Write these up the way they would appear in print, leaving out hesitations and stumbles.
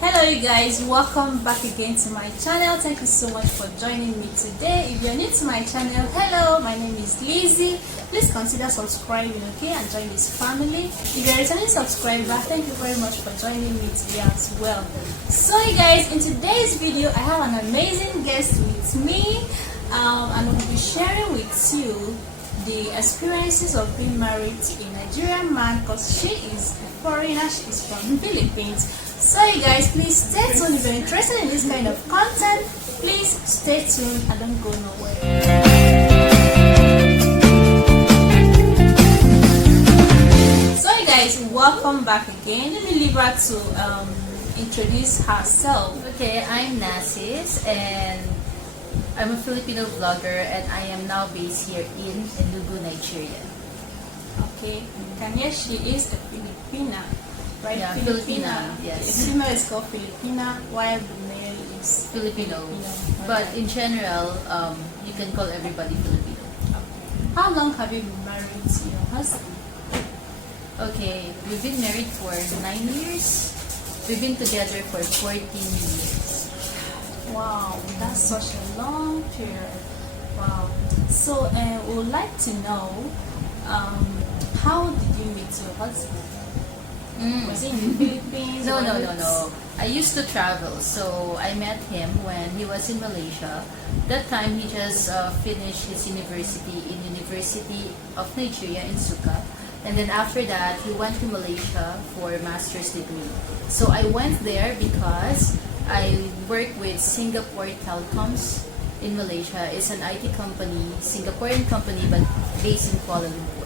Hello you guys, welcome back again to my channel. Thank you so much for joining me today. If you're new to my channel, hello, my name is 𝐅𝐢𝐥𝐢𝐲𝐢. Please consider subscribing, okay, and join this family. If you're a returning subscriber, thank you very much for joining me today as well. So you guys, in today's video I have an amazing guest with me, and we'll be sharing with you the experiences of being married to a Nigerian man, because she is a foreigner, she is from the Philippines. So you guys, please stay tuned. If you're interested in this kind of content, please stay tuned and don't go nowhere. So you guys, welcome back again. Let me leave her to introduce herself. Okay, I'm Naciz and I'm a Filipino vlogger and I am now based here in 𝐅𝐢𝐥𝐢𝐲𝐢, Nigeria. Okay, and yes, she is a Filipina, right? Yeah, Filipina, yes. The female is called Filipina, while the male is Filipino. Okay. But in general, you can call everybody Filipino. Okay. How long have you been married to your husband? Okay, we've been married for 9 years. We've been together for 14 years. Wow, that's such a long period. Wow. So, we would like to know, how did you meet your husband? Was it in the Philippines? No. I used to travel, so I met him when he was in Malaysia. That time he just finished his university in University of Nigeria in Suka. And then after that, he went to Malaysia for a master's degree. So I went there because I work with Singapore Telecoms in Malaysia. It's an IT company, Singaporean company, but based in Kuala Lumpur.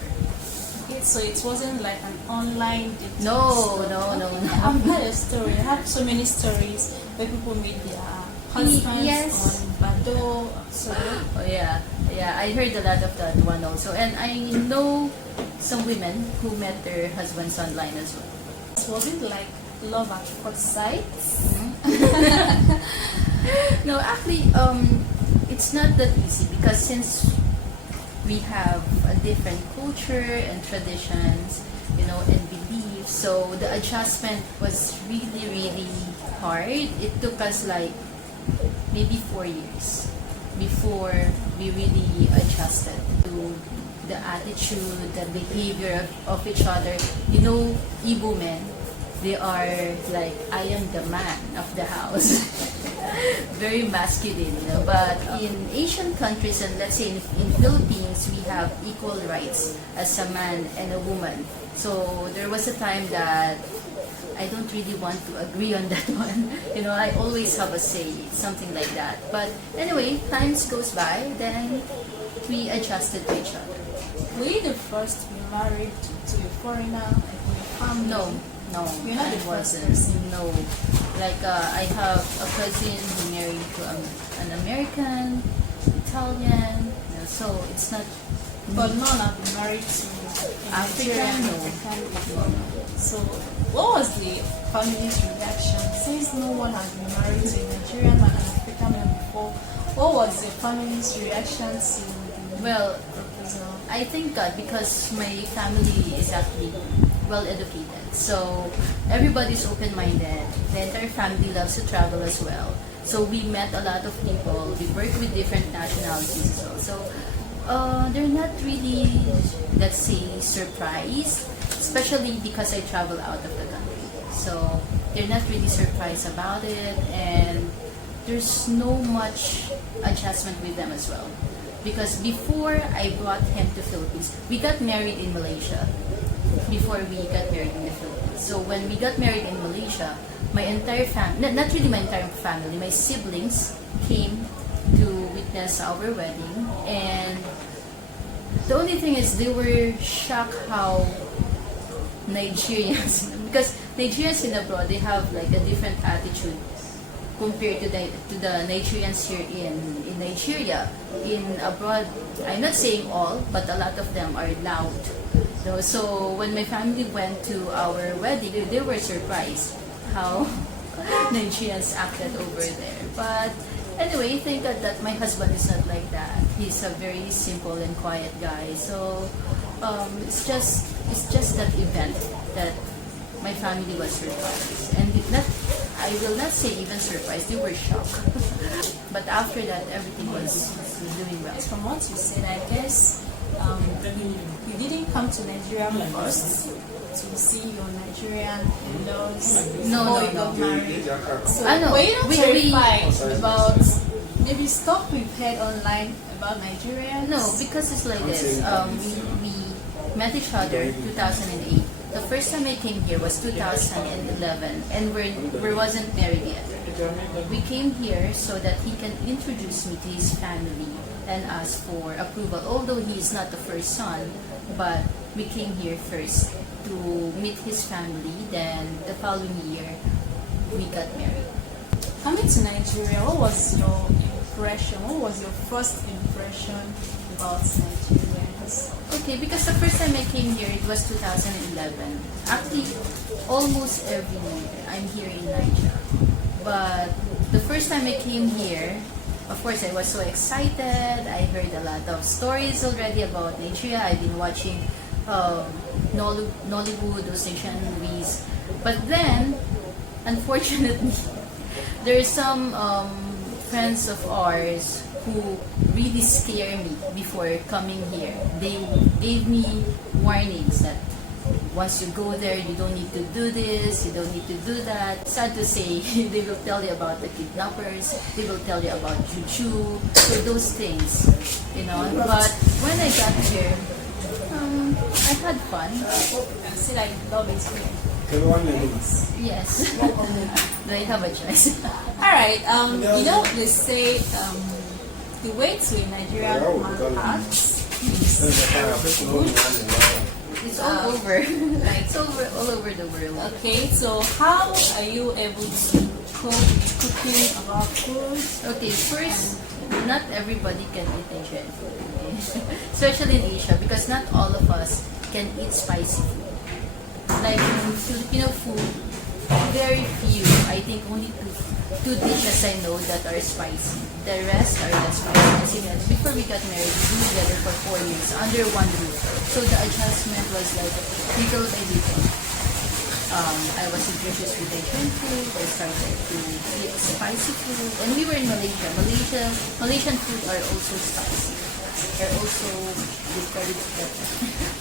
Okay, so it wasn't like an online dating. No. I've heard a story. I have so many stories where people meet their husbands on Bado. So, Oh yeah, I heard a lot of that one also. And I know some women who met their husbands online as well. was it like love at first sight? No, actually, it's not that easy because since we have a different culture and traditions, and beliefs, so the adjustment was really hard. It took us like maybe 4 years before we really adjusted to the attitude, the behavior of each other. Igbo men, they are like, I am the man of the house. Very masculine, but in Asian countries, and let's say in Philippines, we have equal rights as a man and a woman. So there was a time that I don't really want to agree on that one. I always have a say, something like that. But anyway, times goes by, then we adjusted to each other. Were you the first to be married to a foreigner, like in your family? No, You're not I the first wasn't. person. No, like I have a cousin who married to an American, Italian, so it's not. But none have been married to a African, Nigerian no. African before. So, what was the family's reaction? Since no one has been married to a Nigerian man and African man before, what was the family's reaction to the Well, proposal? I thank God because my family is actually well educated. So everybody's open-minded. The entire family loves to travel as well. So we met a lot of people. We work with different nationalities as well. So they're not really, let's say, surprised, especially because I travel out of the country. So they're not really surprised about it, and there's no much adjustment with them as well. Because before I brought him to Philippines, we got married in Malaysia before we got married in the Philippines. So when we got married in Malaysia, my entire family, not really my entire family, my siblings came to witness our wedding, and the only thing is they were shocked how Nigerians, because Nigerians in abroad, they have like a different attitude compared to the Nigerians here in Nigeria. In abroad, I'm not saying all, but a lot of them are loud. So when my family went to our wedding, they were surprised how Nigerians acted over there. But anyway, thank God that my husband is not like that. He's a very simple and quiet guy. So it's just that event that my family was surprised, and I will not say even surprised, they were shocked. But after that, everything was doing well. From what you said, I guess you didn't come to Nigeria first to see your Nigerian in-laws No, before you got married. So I know. were you not We- terrified about maybe stuff we've heard online about Nigerians? No, because it's like this. We met each other 2008. The first time I came here was 2011, and we wasn't married yet. We came here so that he can introduce me to his family and ask for approval. Although he is not the first son, but we came here first to meet his family. Then the following year, we got married. Coming to Nigeria, what was your impression? What was your first impression about Nigerians? Okay, because the first time I came here, it was 2011. Actually, almost every year, I'm here in Nigeria. But the first time I came here, of course, I was so excited. I heard a lot of stories already about Nigeria. I've been watching Nollywood, those Asian movies. But then, unfortunately, there are some friends of ours who really scare me before coming here. They gave me warnings that once you go there, you don't need to do this, you don't need to do that. Sad to say, they will tell you about the kidnappers, they will tell you about juju, so those things, you know. But when I got here, I had fun. I see like love is here. Yes. Do I have a choice? Alright, you know, they say the way to a Nigerian man's heart is good. It's all over. It's all over the world. Okay, so how are you able to cope with cooking about food? Okay, first, not everybody can eat Nigerian food, okay? Especially in Asia, because not all of us can eat spicy food. Like in Filipino food, very few, I think only two dishes I know that are spicy. The rest are not spicy. As before we got married, we lived together for 4 years under one roof. So the adjustment was like little by little. I was introduced with Asian food. I started to eat spicy food. And we were in Malaysia. Malaysian food are also spicy. They're also very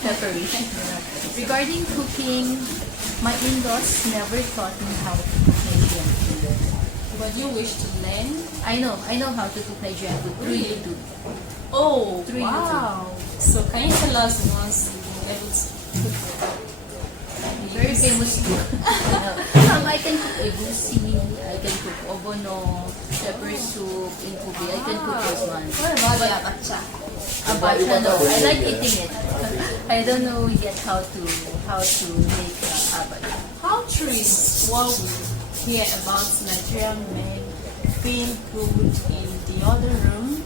peppery. Regarding cooking, my in-laws never taught me how to cook Nigerian food. But you wish to learn? I know how to cook Nigerian food through Really? YouTube. Oh, Through wow. So can you tell us once you've been able to cook? Very famous cook. I can cook egusi, I can cook obono, pepper soup, inkubi. I can cook those ones. What about the abacha? Abacha, no. I like eating it. I don't know yet how to make abacha. How true is what we hear about Nigerian men being good in the other room?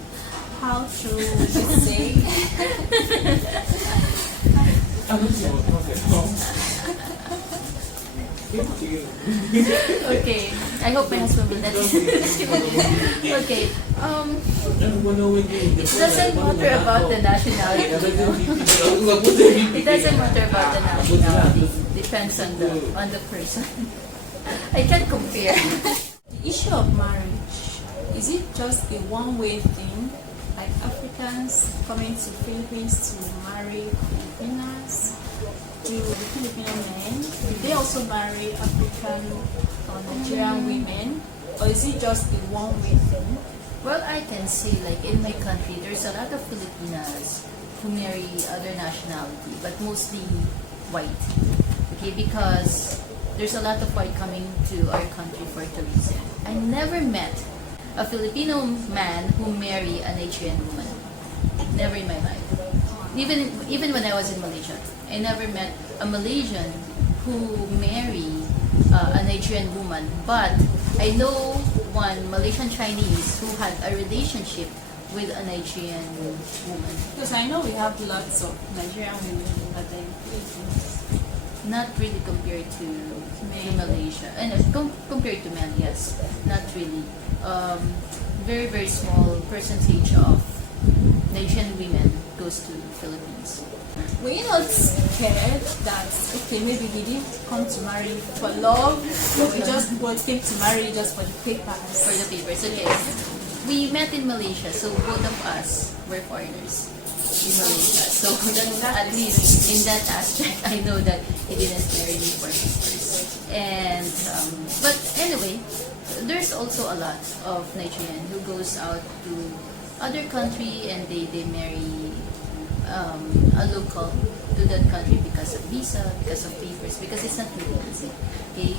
How true would you say? Okay, I hope my husband will not listen. Okay, it doesn't matter about the nationality. It doesn't matter about the nationality. Depends on the person. I can't compare. The issue of marriage, is it just a one-way thing? Like Africans coming to Philippines to marry Filipinas? Do the Filipino men, do they also marry African or Nigerian women? Or is it just a one-way thing? Well, I can say, like in my country, there's a lot of Filipinas who marry other nationality, but mostly white. Okay, because there's a lot of white coming to our country for tourism. I never met a Filipino man who marry a Nigerian woman. Never in my life. Even when I was in Malaysia, I never met a Malaysian who marry a Nigerian woman. But I know one Malaysian Chinese who had a relationship with a Nigerian woman. Because I know we have lots of Nigerian women that are in Philippines. Not really compared to Malaysia. And compared to men, yes. Not really. Very, very small percentage of Nigerian women go goes to Philippines. Were you not scared that, okay, maybe he didn't come to marry for love, or we just both came to marry just for the papers? For the papers, okay. We met in Malaysia, so both of us were foreigners in Malaysia. So at least in that aspect, I know that he didn't marry me for papers. And but anyway, there's also a lot of Nigerian who goes out to other country and they marry a local to that country because of visa, because of papers, because it's not really easy. Okay,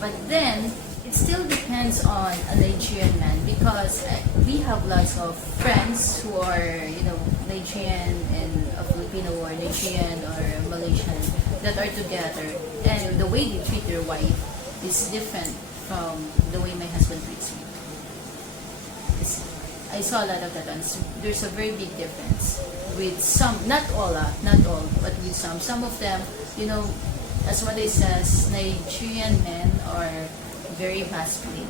but then it still depends on a Nigerian man, because we have lots of friends who are, you know, Nigerian and a Filipino, or Nigerian or Malaysian, that are together, and the way they treat their wife is different from the way my husband treats me. I saw a lot of that, and there's a very big difference with some, not all, but with some. Some of them, you know, as what it says, Nigerian men are very masculine,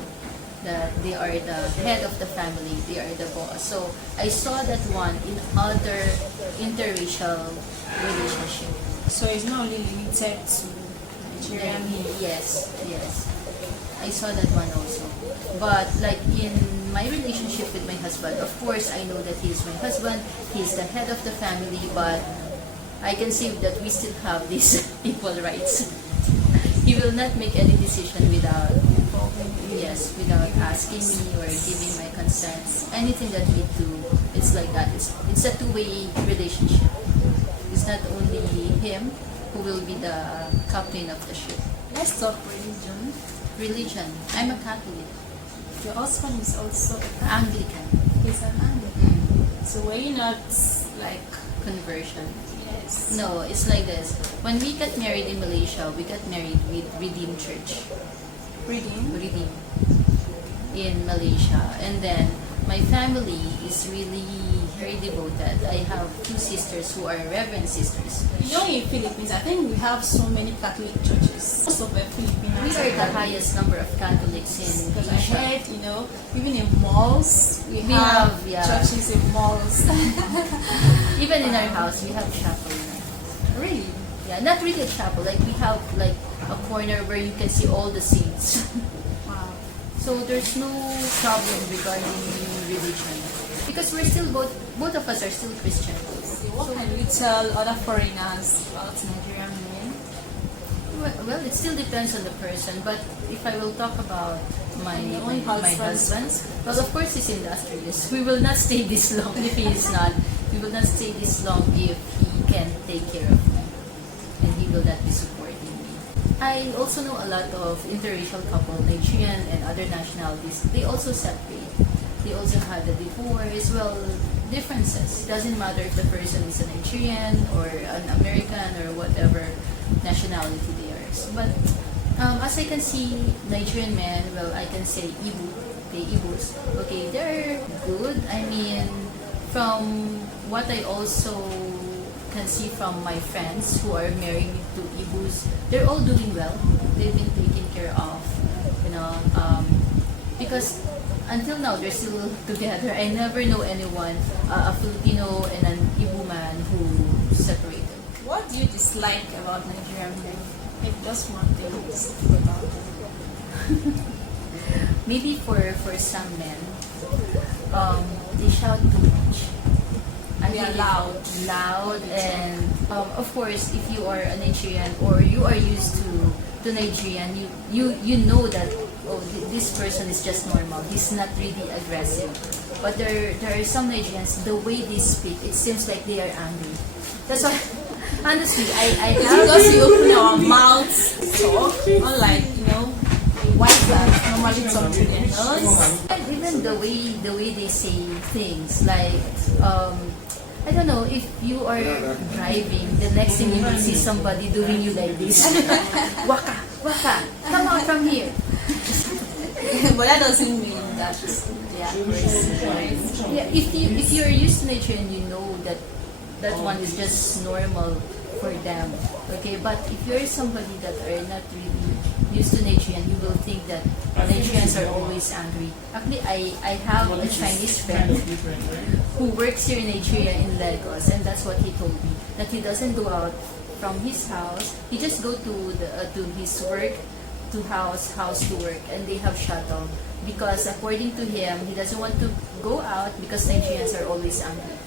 that they are the head of the family, they are the boss. So I saw that one in other interracial relationship. So it's not only limited to Nigerian. Yes. I saw that one also. But like in my relationship with my husband, of course I know that he is my husband, he is the head of the family, but I can say that we still have these equal rights. He will not make any decision without asking me or giving my consent. Anything that we do, it's like that. It's a two-way relationship. It's not only him who will be the captain of the ship. Let's talk religion. Religion. I'm a Catholic. Your husband is also Anglican. He's an Anglican. So were you not like Conversion? yes? No, it's like this. When we got married in Malaysia, we got married with Redeemed Church. Redeem in Malaysia, and then my family is really very devoted. I have two sisters who are Reverend sisters. You know, in Philippines, I think we have so many Catholic churches. Most of the Filipinos. We are the highest number of Catholics in Because I Asia. heard, you know, even in malls, we have churches in malls. Even in our house, we have chapel. Really? Yeah, not really a chapel. Like we have like a corner where you can see all the saints. Wow. So there's no problem regarding religion, because we're still both of us are still Christians. What can we tell other foreigners about Nigerian men? Well, it still depends on the person, but if I will talk about my husband, well, of course he's industrious. We will not stay this long if he is not. We will not stay this long if he can take care of me, and he will not be supporting me. I also know a lot of interracial couple, Nigerian and other nationalities. They also separate. They also had a divorce. Well, differences. It doesn't matter if the person is a Nigerian or an American or whatever nationality they are. But as I can see, Nigerian men, well, I can say Igbos. Okay, they're good. I mean, from what I also can see from my friends who are married to Igbos, they're all doing well. They've been taken care of, you know, because until now they're still together. I never know anyone, a Filipino and an Igbo man who separated. What do you dislike about Nigerian men? Maybe just one thing you dislike about them. Maybe for some men, they shout too much. They are loud. And of course, if you are a Nigerian or you are used to Nigerian, you know that this person is just normal. He's not really aggressive. But there are some Nigerians, the way they speak, it seems like they are angry. That's why, honestly, I because we open our mouths talk, unlike, you know, white guys normally talk to their nose. And even the way they say things, like I don't know, if you are driving, the next thing you will see somebody doing you like this. Waka, come out from here. But that doesn't mean that yeah, if you're used to Nigerian, you know that one is just normal for them. Okay, but if you're somebody that are not really used to Nigerian, you will think that Nigerians are always angry. Actually, I have a Chinese friend who works here in Nigeria in Lagos, and that's what he told me, that he doesn't go out from his house. He just go to his work, to house to work, and they have shuttle, because according to him, he doesn't want to go out because Nigerians are always angry.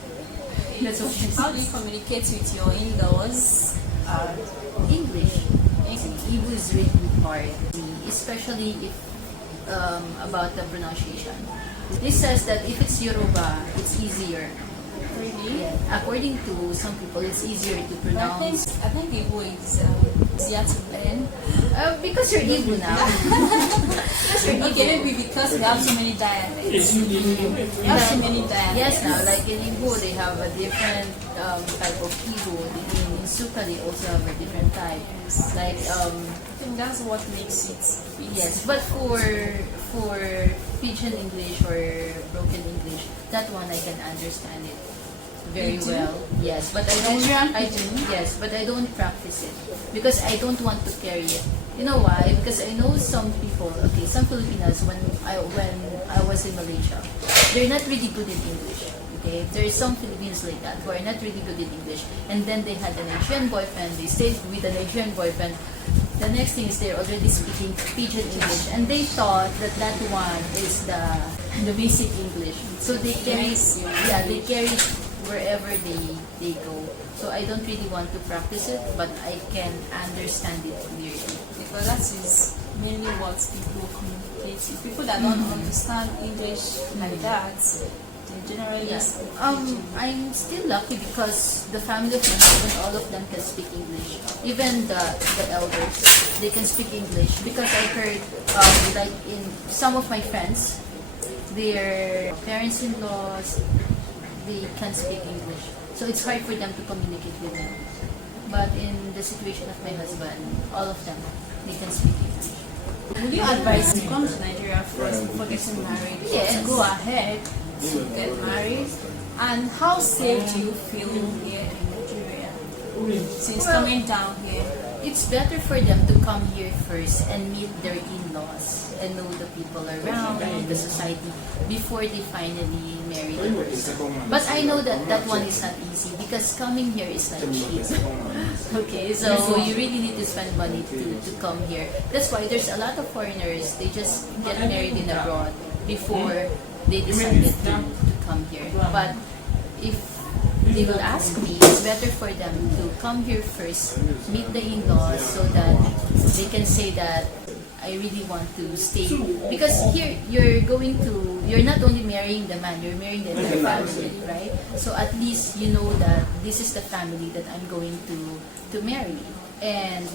That's what he How do you says. communicate with your in-laws? English. Igbo is really hard, especially if about the pronunciation. This says that if it's Yoruba, it's easier. Really? Yeah. According to some people, it's easier to pronounce. I think Igbo is easier to learn. Because you're Igbo now. Because you're Igbo. Okay, maybe because we have so many dialects. We have so many dialects. Yes, now, like in Igbo, they have a different type of Igbo. In Suka, they also have a different type. Like, I think that's what makes it easy. yes, but for Pidgin English or broken English, that one I can understand it very You do? well. Yes, but I don't. Nigerian I Pidgin? Yes, but I don't practice it because I don't want to carry it. You know why? Because I know some people. Okay, some Filipinas when I was in Malaysia, they're not really good in English. Okay, there is some Filipinos like that who are not really good in English, and then they had a Nigerian boyfriend. They stayed with a Nigerian boyfriend. The next thing is they're already speaking Pidgin English, and they thought that that one is the basic English. So they carry, they carry it wherever they go. So I don't really want to practice it, but I can understand it clearly. Because that is mainly what people communicate with. People that don't understand English like that, they generally speak Pidgin. I'm still lucky because the family of my husband, all of them can speak English. Even the elders, they can speak English. Because I heard, like in some of my friends, their parents-in-laws, they can speak English. So it's hard for them to communicate with them. But in the situation of my husband, all of them, they can speak English. Would you advise to come to Nigeria first before getting married? Yes. To go ahead to get married? And how safe do you feel here in Nigeria since coming down here? It's better for them to come here first and meet their in-laws and know the people around, the society, before they finally marry the person. But I know that that one is not easy because coming here is not cheap. Okay, so you really need to spend money to come here. That's why there's a lot of foreigners, they just get married in abroad before they decided to come here. But if they will ask me, it's better for them to come here first, meet the in-laws, so that they can say that I really want to stay. Because here, you're not only marrying the man, you're marrying the entire family, right? So at least you know that this is the family that I'm going to marry. And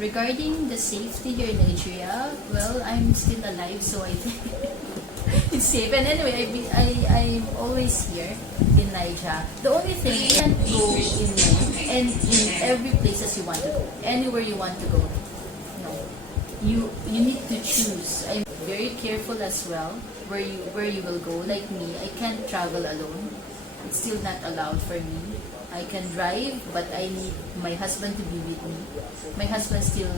regarding the safety here in Nigeria, well, I'm still alive, so I think it's safe. And anyway, I'm always here in Nigeria. The only thing, you can't go in every places you want to go, anywhere you want to go. No, you need to choose. I'm very careful as well where you will go. Like me, I can't travel alone. It's still not allowed for me. I can drive, but I need my husband to be with me. My husband still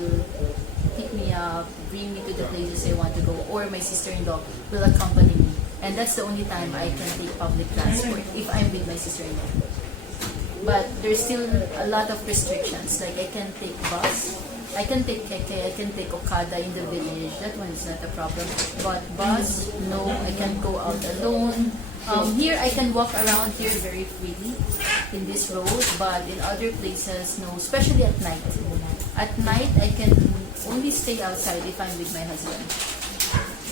pick me up, bring me to the places I want to go, or my sister-in-law will accompany me. And that's the only time I can take public transport, if I'm with my sister-in-law. But there's still a lot of restrictions, like I can take bus, I can take keke, I can take Okada in the village, that one is not a problem. But bus, no, I can't go out alone. Here I can walk around here very freely in this road, but in other places, no, especially at night. At night, I can only stay outside if I'm with my husband.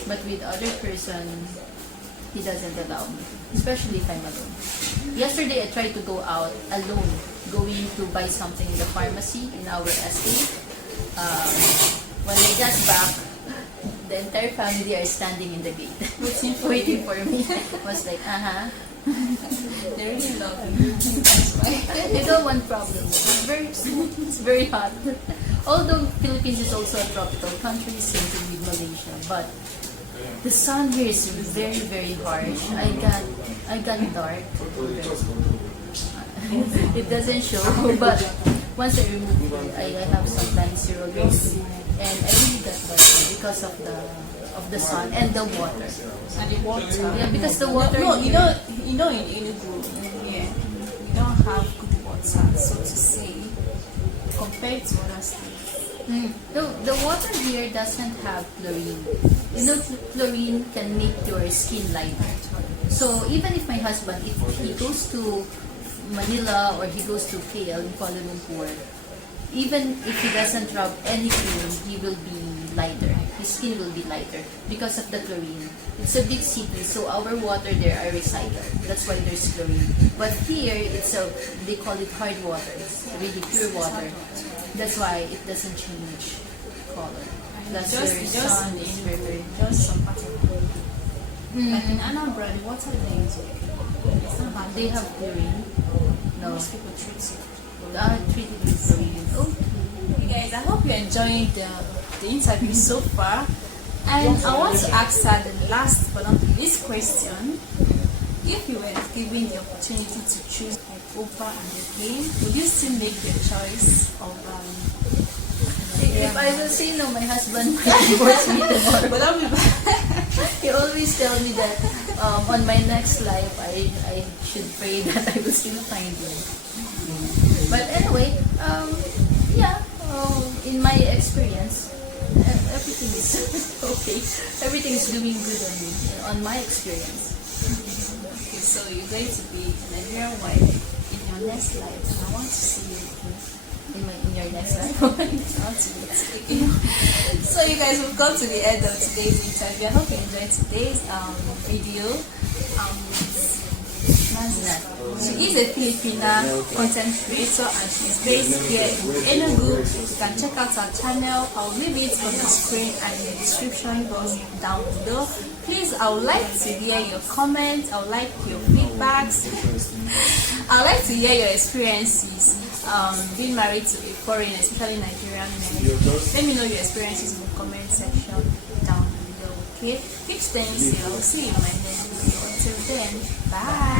But with other person, he doesn't allow me, especially if I'm alone. Yesterday, I tried to go out alone, going to buy something in the pharmacy in our estate. When I got back, the entire family are standing in the gate, waiting for me. I was like, They really love you. That's why. I don't want problem. It's very hot. Although Philippines is also a tropical country, same thing with Malaysia, but the sun here is very, very harsh. I got dark. It doesn't show, but once I remove it, I have some nice rolls. and I really got lucky because of the sun and the water. And the water. Yeah, because the water. No, here- in Enugu, yeah, we don't have good water, so to say, compared to other states. The water here doesn't have chlorine. You know, chlorine can make your skin lighter. So even if my husband, if he goes to Manila or he goes to KL in Kuala Lumpur, even if he doesn't rub any cream, he will be lighter. His skin will be lighter because of the chlorine. It's a big city, so our water there are recycled. That's why there's chlorine. But here, they call it hard water. It's really pure water. That's why it doesn't change color. That's your sun is very. Just some part of it. Like in Anambra, the water there is okay. It's not bad. They have chlorine. No. Most people treat it. Treat it with chlorine. Okay. You guys, I hope you're enjoying the interview so far. And I want to ask her the last but not least question. If you were given the opportunity to choose like over and again, would you still make your choice of If I will say no, my husband will divorce me tomorrow. but I'll be He always tell me that on my next life, I should pray that I will still find him. But anyway, in my experience, everything is okay. Everything is doing good on me, on my experience. okay, so you're going to be a Nigerian wife in your next life, and I want to see you In your next life. So you guys, we've got to the end of today's interview. I hope you enjoyed today's video. She is a Filipina content creator and she's based here in Enugu. You can check out her channel. I'll leave it on the screen and in the description box down below. Please, I would like to hear your comments. I would like your feedbacks. I would like to hear your experiences being married to a foreign, especially Nigerian men. Let me know your experiences in the comment section down below. Okay, keep staying safe. I will see you in my next video. Until then, bye.